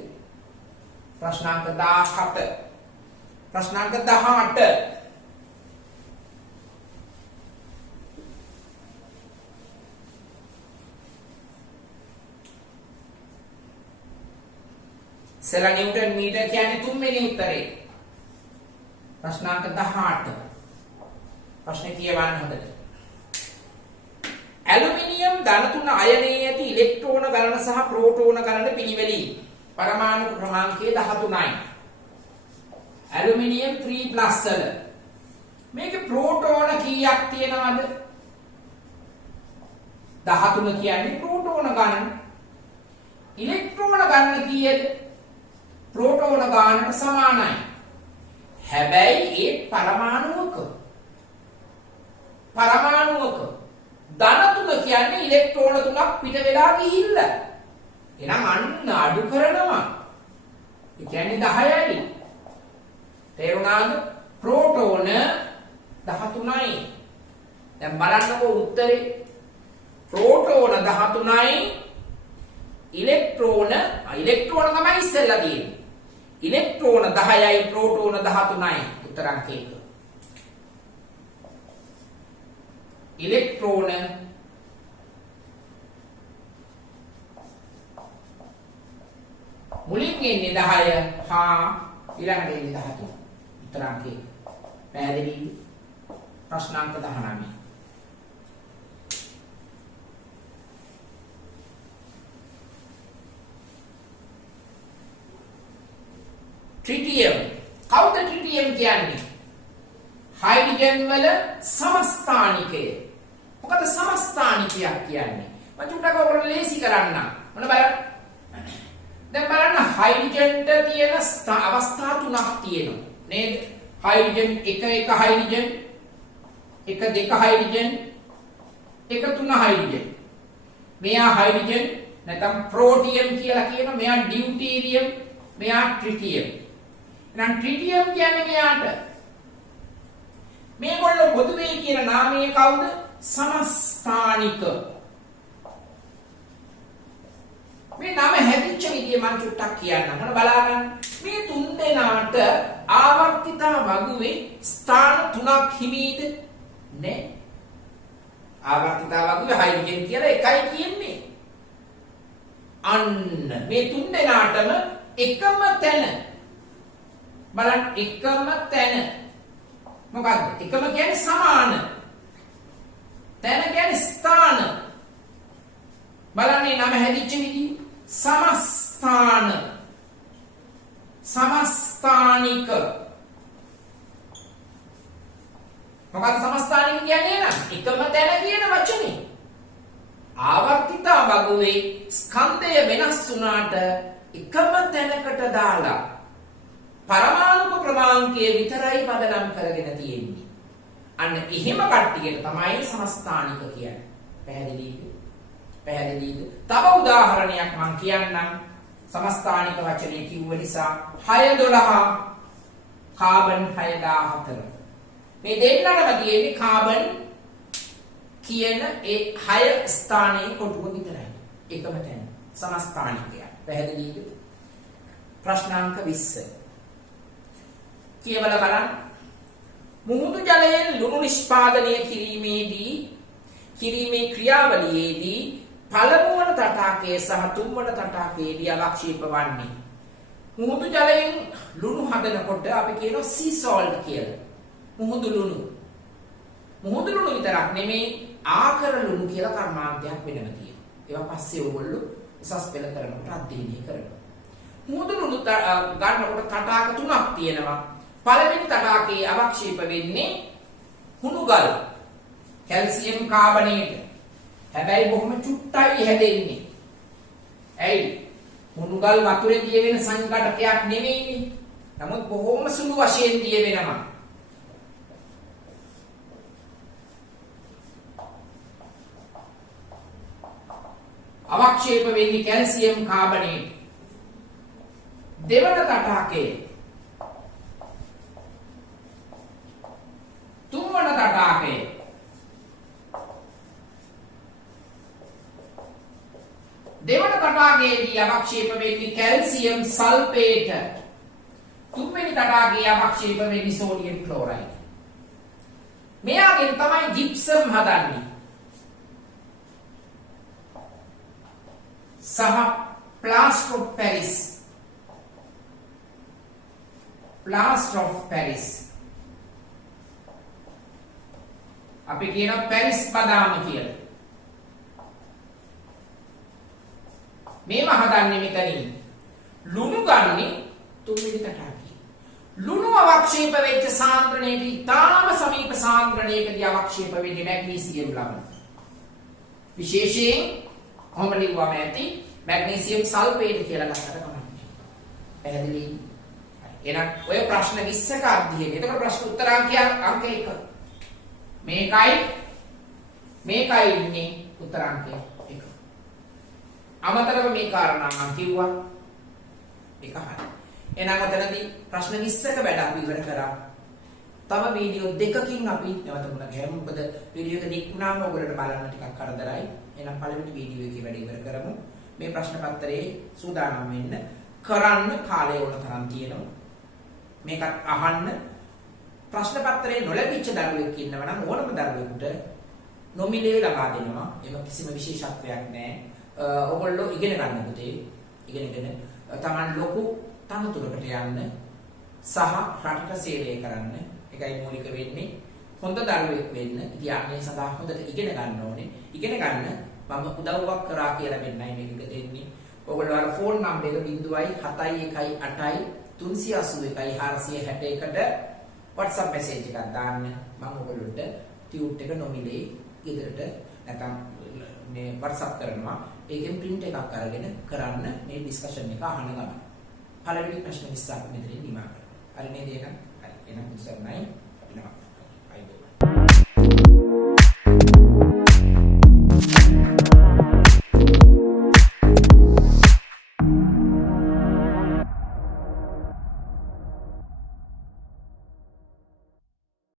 ප්‍රශ්නාංක 17. ප්‍රශ්නාංක 18. සෙලා නිව්ටන් මීටර කියන්නේ 3 වෙනි උත්තරේ. ප්‍රශ්නාංක 18. ප්‍රශ්නේ කියවන්න හොඳට. ඇලුමිනියම් ධන 3 අයනයේ ඇති ඉලෙක්ට්‍රෝන ගණන සහ ප්‍රෝටෝන ගණන පිළිවෙලින් පරමාණු ක්‍රමාංකය 13යි. ඇලුමිනියම් 3+ වල මේකේ ප්‍රෝටෝන කීයක් තියෙනවද? 13 කියන්නේ ප්‍රෝටෝන ගණන. ඉලෙක්ට්‍රෝන ගන්න කීයද? ප්‍රෝටෝන ගානට සමානයි. හැබැයි ඒ පරමාණුවක ධන 3 කියන්නේ ඉලෙක්ට්‍රෝන 3ක් පිට වෙලා ගිහිල්ලා. එහෙනම් අන්න අඩු කරනවා. ඒ කියන්නේ 10යි. තේරුණාද? ප්‍රෝටෝන 13යි. දැන් බලන්නකෝ උත්තරේ. ප්‍රෝටෝන 13යි ඉලෙක්ට්‍රෝන තමයි ඉස්සෙල්ලා තියෙන්නේ. ඉලෙක්ට්‍රෝන 10යි ප්‍රෝටෝන 13යි. උත්තර අංක 1. ඉලෙක්ට්‍රෝන මුලින් එන්නේ 10 හා ඊළඟට එන්නේ 13. උත්තර අංක 1. පැහැදිලිද? ප්‍රශ්නාංක 19. ට්‍රිටියම්. කවුද ට්‍රිටියම් කියන්නේ? හයිඩ්‍රජන් වල සමස්ථානිකය. මොකද සමස්ථානිකයක් කියන්නේ? මම චුට්ටක් ඔයගොල්ලෝ ලේසි කරන්න. මොන බලන්න. දැන් බලන්න හයිඩ්‍රජන්ට තියෙන අවස්ථා තුනක් තියෙනවා. නේද? Hydrogen 1 hydrogen 1 2 hydrogen 1 3 hydrogen. මෙයා හයිඩ්‍රජන් නැත්නම් ප්‍රෝටියම් කියලා කියනවා. මෙයා ඩියුටීරියම්, මෙයා ට්‍රිටියම්. එහෙනම් ට්‍රිටියම් කියන්නේ මෙයාට මේගොල්ලෝ පොදුවේ කියන නාමය කවුද? සමස්ථානික. මේ නම හැදිච්ච විදිය මම චුට්ටක් කියන්නම්. මොන බලාගන්න. මේ තුන් දෙනාට ආවර්තිතා වගුවේ ස්ථාන තුනක් හිමීද? නෑ. ආවර්තිතා වගුවේ හයිඩ්‍රජන් කියලා එකයි කියන්නේ. අන්න මේ තුන් දෙනාටම එකම තැන බලන්න, එකම තැන. මොකක්ද? එකම කියන්නේ සමාන. තැන කියන්නේ ස්ථාන. බලන්න මේ නම හැදිච්ච විදිය. සමස්ථාන. සමස්ථානික. මොකක්ද සමස්ථානික කියන්නේ නම්? එකම තැන කියන වචනේ. ආවර්තිතා වගුවේ ස්කන්ධය වෙනස් වුණාට එකම තැනකට දාලා පරමාණු ක්‍රමාංකය විතරයි පදනම් කරගෙන තියෙන්නේ. අන්න එහෙම කට්ටියට තමයි සමස්ථානික කියන්නේ. පැහැදිලිද? පැහැදිලිද? තව උදාහරණයක් මම කියන්නම්. සමස්ථානික වචනේ කිව්ව නිසා 612 කාබන් 614. මේ දෙන්නටම තියෙන්නේ කාබන් කියන ඒ 6 ස්ථානයේ කොටුව විතරයි. එකම තැන. සමස්ථානිකය. පැහැදිලිද? ප්‍රශ්නාංක 20. කියවලා බලන්න. මුහුදු ජලයෙන් ලුණු නිෂ්පාදනය කිරීමේ ක්‍රියාවලියේදී පළමු වන තටාකයේ සහ තුන්වන තටාකයේදී අවක්ෂේප වන්නේ. මුහුදු ජලයෙන් ලුණු හදනකොට අපි කියනවා sea salt කියලා. මුහුදු ලුණු. මුහුදු ලුණු විතරක් නෙමෙයි ආකර ලුණු කියලා කර්මාන්තයක් වෙනම තියෙනවා. ඒවා පස්සේ ඕගොල්ලෝ උසස් පෙළ කරනකොට අධ්‍යයනය කරනවා. මුහුදු ලුණු ගන්නකොට තටාක තුනක් තියෙනවා. පළවෙනි තටාකයේ අවක්ෂේප වෙන්නේ හුණුගල් කැල්සියම් කාබනේට. හැබැයි බොහොම චුට්ටයි හැදෙන්නේ. ඇයි? හුණුගල් වතුරේ දිය වෙන සංඝටකයක් නෙමෙයිනේ. නමුත් බොහොම සුළු වශයෙන් දිය වෙනවා. අවක්ෂේප වෙන්නේ කැල්සියම් කාබනේට. දෙවන තටාකයේ තුන්වන තටාකයේ දෙවන තටාකයේදී අවක්ෂේප වෙන්නේ කැල්සියම් සල්ෆේට. තුන්වෙනි තටාකයේ අවක්ෂේප වෙන්නේ සෝඩියම් ක්ලෝරයිඩ්. මෙයාගෙන් තමයි ජිප්සම් හදන්නේ. සහ plaster of Paris. plaster of Paris. අපි කියන පැරිස් බදාම කියලා. මේව හදන්නේ මෙතනින්. ලුණු ගන්නේ තුන්වෙනි තටාකයේ. ලුණු අවක්ෂේප වෙච්ච සාන්ද්‍රණයට ඉතාම සමීප සාන්ද්‍රණයකදී අවක්ෂේප වෙන්නේ මැග්නීසියම් ලවණ. විශේෂයෙන් කොහොම ලිව්වම ඇති මැග්නීසියම් සල්ෆේට් කියලා ගත්තට කමක් නැහැ. පැහැදිලි? එහෙනම් ඔය ප්‍රශ්න 20ක අධ්‍යයනය. එතකොට ප්‍රශ්න උත්තරාංකය අංක 1. මේකයි ඉන්නේ උත්තරාංකය 1. අමතරව මේ කාරණා මම කිව්වා. ඒක හරි. එහෙනම් ඔතනදී ප්‍රශ්න 20ක වැඩ අපි ඉවර කරා. තව වීඩියෝ දෙකකින් අපි නැවත මුල ගැහෙමු. මොකද වීඩියෝ එක දික් වුණාම ඔයගොල්ලන්ට බලන්න ටිකක් කරදරයි. එහෙනම් පළවෙනි වීඩියෝ එකේ වැඩ ඉවර කරමු. මේ ප්‍රශ්න පත්‍රයේ සූදානම් වෙන්න කරන්න කාලය ඕන තරම් තියෙනවා. මේකත් අහන්න. ප්‍රශ්න පත්‍රයේ නොලැබිච්ච දරුවෙක් ඉන්නවා නම් ඕනම දරුවෙකුට නොමිලේ ලබා දෙනවා. ඒක කිසිම විශේෂත්වයක් නැහැ. ඔයගොල්ලෝ ඉගෙන ගන්න පුතේ. ඉගෙනගෙන තමන් ලොකු තනතුරකට යන්න සහ රටට සේවය කරන්න. ඒකයි මූලික වෙන්නේ. හොඳ දරුවෙක් වෙන්න. ඉතින් මේ සඳහා හොඳට ඉගෙන ගන්න ඕනේ. ඉගෙන ගන්න මම උදව්වක් කරා කියලා වෙන්නයි මේක දෙන්නේ. ඔයගොල්ලෝ අර ෆෝන් නම්බර් එක 0.718 381 461ට WhatsApp message එකක් දාන්න. මම ඔයගොල්ලන්ට ටියුට් එක නොමිලේ ගෙදරට නැත්නම් මේ WhatsApp කරනවා. ඒකෙන් print එකක් අරගෙන කරන්න මේ discussion එක අහන ගමන්. පළවෙනි ප්‍රශ්න 20ක් මෙතනින් නිමා කරනවා. හරි නේද එහෙනම්? හරි. එහෙනම් මුසර්ණයි